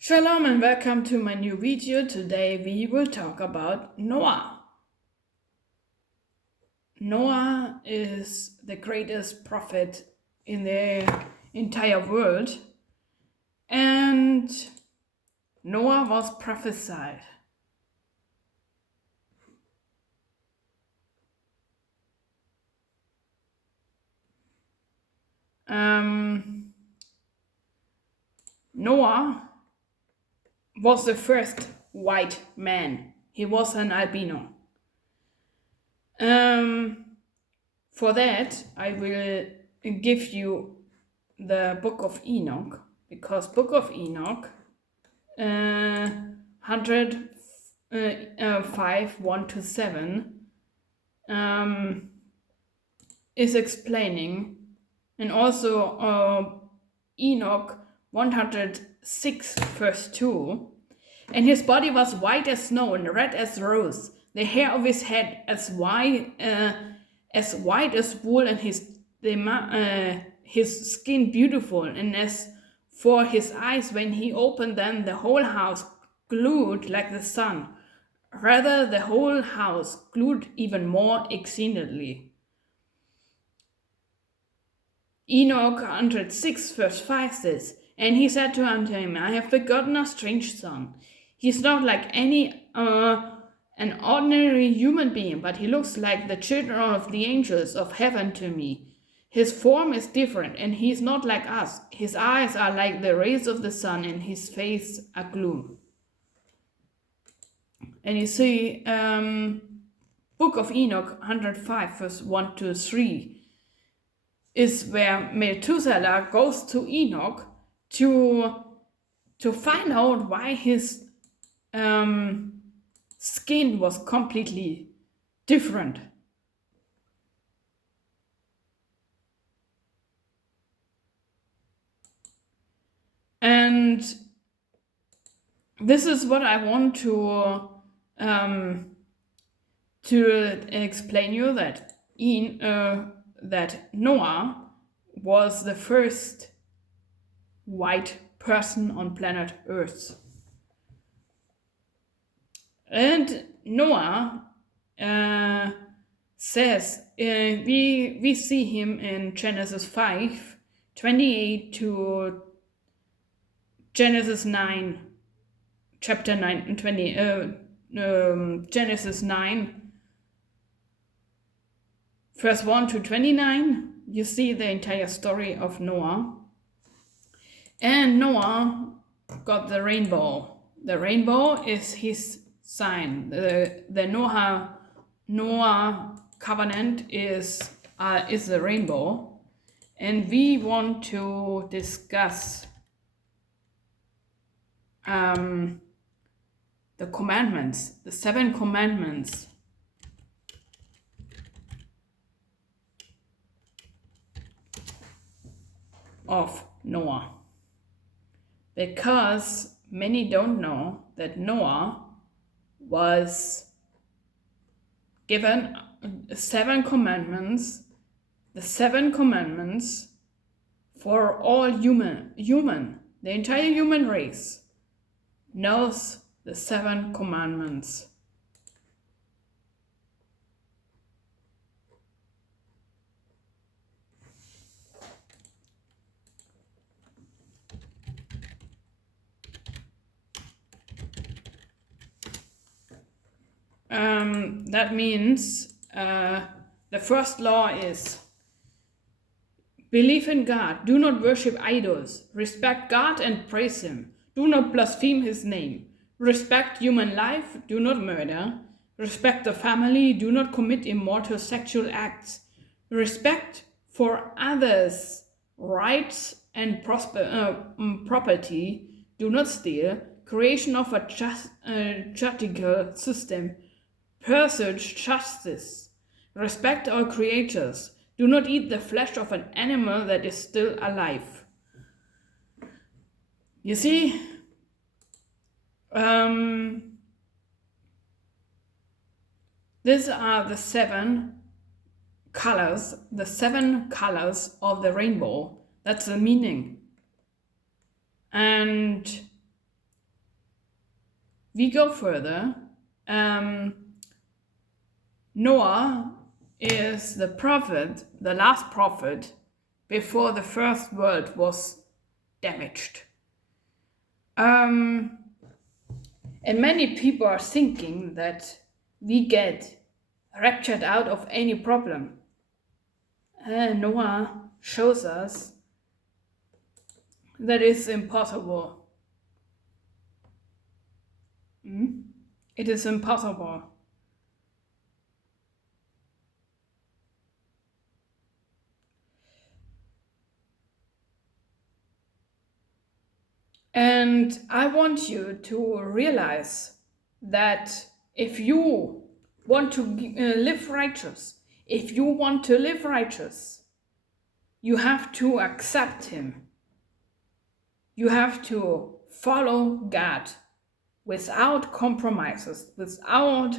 Shalom and welcome to my new video. Today we will talk about Noah. Noah is the greatest prophet in the entire world, and Noah was prophesied. Noah was the first white man. He was an albino. For that, I will give you the Book of Enoch, because Book of Enoch 105 1 to 7 is explaining, and also Enoch 106 verse 2. And his body was white as snow and red as rose, the hair of his head as white as wool, and his skin beautiful. And as for his eyes, when he opened them, the whole house glowed like the sun. Rather, the whole house glowed even more exceedingly. Enoch 106 verse 5 says, "And he said unto him, I have begotten a strange son. He is not like an ordinary human being, but he looks like the children of the angels of heaven to me. His form is different, and he is not like us. His eyes are like the rays of the sun, and his face a gloom." And you see, Book of Enoch 105 verse 1 to 3 is where Methuselah goes to Enoch to find out why his skin was completely different. And this is what I want to explain you, that that Noah was the first white person on planet Earth. And Noah says, we see him in Genesis 5, 28 to Genesis 9, chapter 9 and 20, Genesis 9, verse 1 to 29. You see the entire story of Noah. And Noah got the rainbow. The rainbow is his sign. The Noah covenant is the rainbow, and we want to discuss the commandments, the 7 commandments. Of Noah, because many don't know that Noah was given 7 commandments, the 7 commandments for all human, the entire human race knows the 7 commandments. That means the first law is believe in God, do not worship idols, respect God and praise Him, do not blaspheme His name, respect human life, do not murder, respect the family, do not commit immoral sexual acts, respect for others' rights and property, do not steal, creation of a judicial system, pursue justice, respect all creatures, do not eat the flesh of an animal that is still alive. You see, these are the 7 colors, the 7 colors of the rainbow. That's the meaning. And we go further. Noah is the prophet, the last prophet, before the first world was damaged. And many people are thinking that we get raptured out of any problem. Noah shows us that it's impossible. It is impossible. And I want you to realize that if you want to live righteous, you have to accept Him. You have to follow God without compromises, without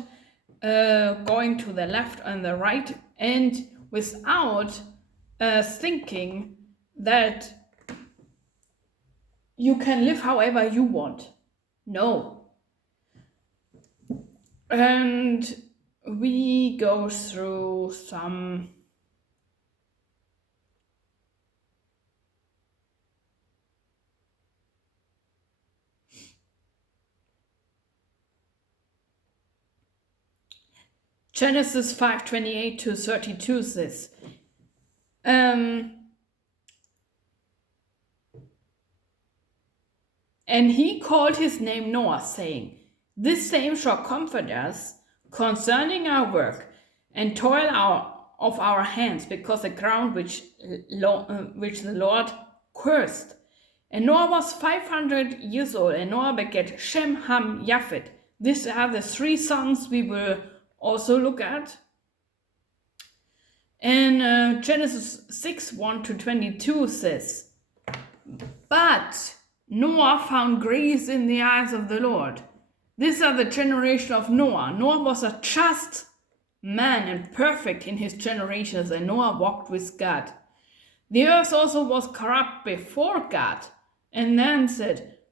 going to the left and the right, and without thinking that you can live however you want. No. And we go through some Genesis 5:28 to 32 says, and he called his name Noah, saying, this same shall comfort us concerning our work and toil of our hands, because the ground which the Lord cursed. And Noah was 500 years old, and Noah begat Shem, Ham, Japheth. These are the three sons we will also look at. And Genesis 6:1 to 22 says, but Noah found grace in the eyes of the Lord. These are the generation of Noah. Noah was a just man and perfect in his generations, and Noah walked with God. The earth also was corrupt before God. And then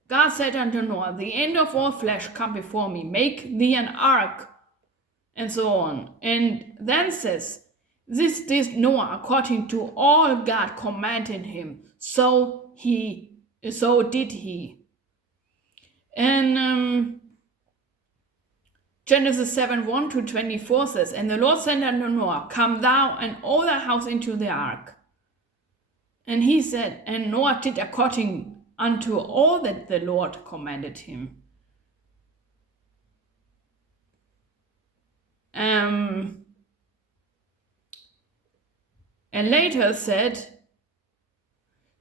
God said unto Noah, the end of all flesh come before me, make thee an ark, and so on. And then says, this did Noah according to all God commanded him, so did he. And Genesis 7:1 to 24 says, and the Lord said unto Noah, come thou and all thy house into the ark. And he said, and Noah did according unto all that the Lord commanded him. And later said,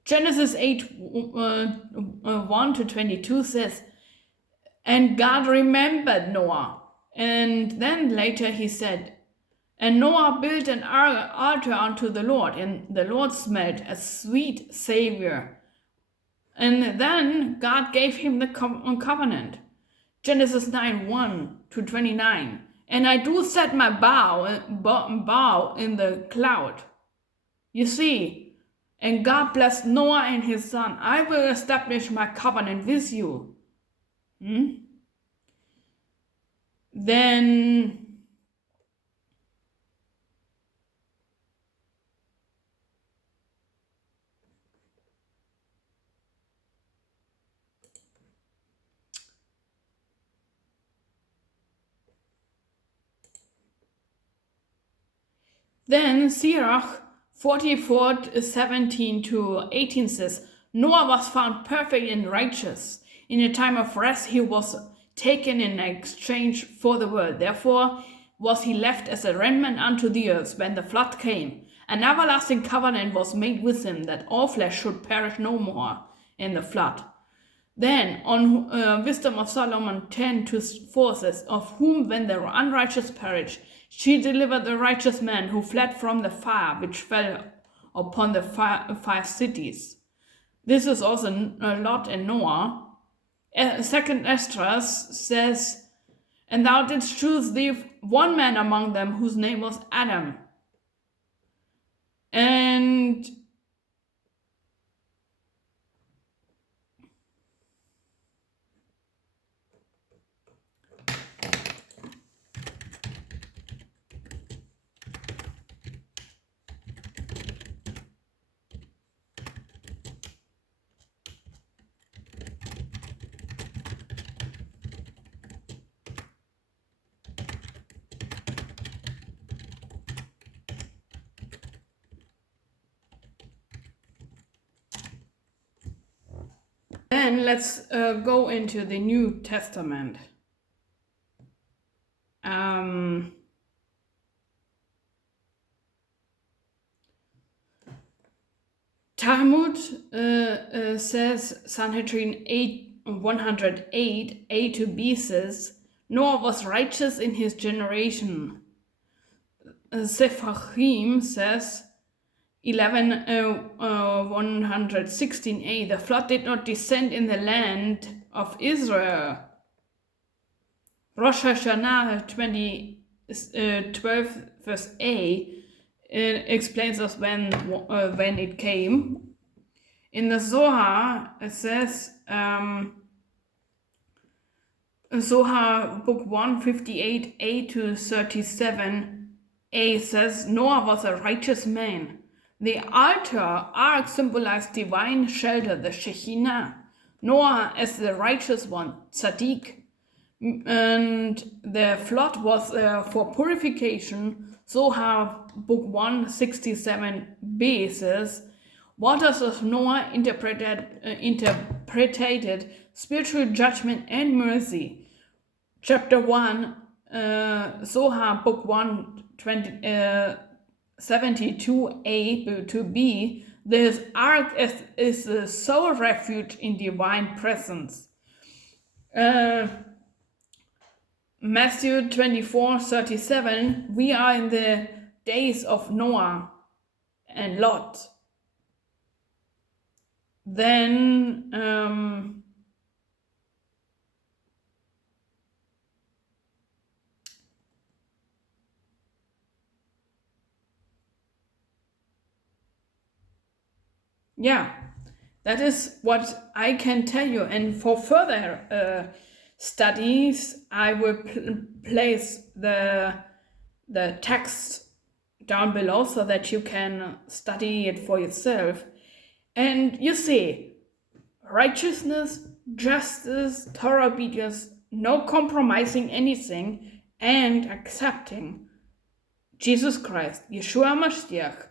Genesis 8:1 to 22 says, and God remembered Noah. And then later he said, and Noah built an altar unto the Lord, and the Lord smelled a sweet savor. And then God gave him the covenant. Genesis 9:1 to 29. And I do set my bow in the cloud. You see, and God blessed Noah and his son. I will establish my covenant with you. Then Sirach 44:17 to 18 says, Noah was found perfect and righteous. In a time of rest he was taken in exchange for the world. Therefore was he left as a remnant unto the earth when the flood came. An everlasting covenant was made with him, that all flesh should perish no more in the flood. Then on Wisdom of Solomon 10:4 says, of whom when the unrighteous perish, she delivered the righteous man who fled from the fire which fell upon the five cities. This is also Lot and Noah. Second Esdras says, and thou didst choose thee one man among them whose name was Adam. And then let's go into the New Testament. Talmud says, Sanhedrin 108, A to B says, Noah was righteous in his generation. Sephachim says, 116a, the flood did not descend in the land of Israel. Rosh Hashanah 12 verse A explains us when it came. In the Zohar it says, Zohar book 158a to 37a says, Noah was a righteous man. The altar ark symbolized divine shelter, the Shekinah. Noah as the righteous one, Tzaddik. And the flood was for purification. Zohar book 167b says, waters of Noah interpreted spiritual judgment and mercy. Chapter 1, Zohar book 172a to b, this ark is the sole refuge in divine presence. Matthew 24:37, we are in the days of Noah and Lot. Then yeah, that is what I can tell you. And for further studies, I will place the text down below so that you can study it for yourself. And you see, righteousness, justice, Torah obedience, no compromising anything, and accepting Jesus Christ, Yeshua Mashiach,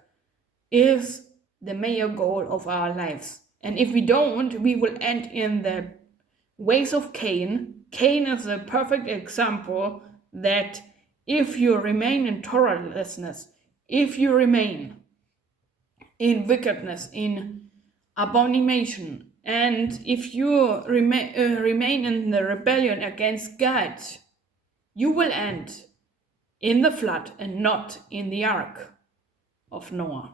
is the major goal of our lives. And if we don't, we will end in the ways of Cain. Cain is a perfect example that if you remain in Torahlessness, if you remain in wickedness, in abomination, and if you remain in the rebellion against God, you will end in the flood and not in the ark of Noah.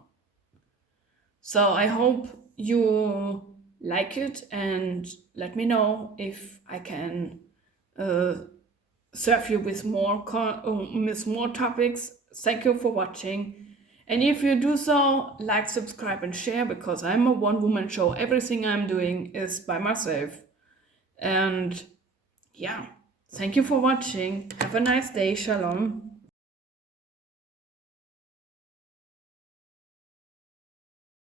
So I hope you like it, and let me know if I can serve you with more topics. Thank you for watching. And if you do so, like, subscribe, and share, because I'm a one-woman show. Everything I'm doing is by myself. And yeah, thank you for watching. Have a nice day. Shalom.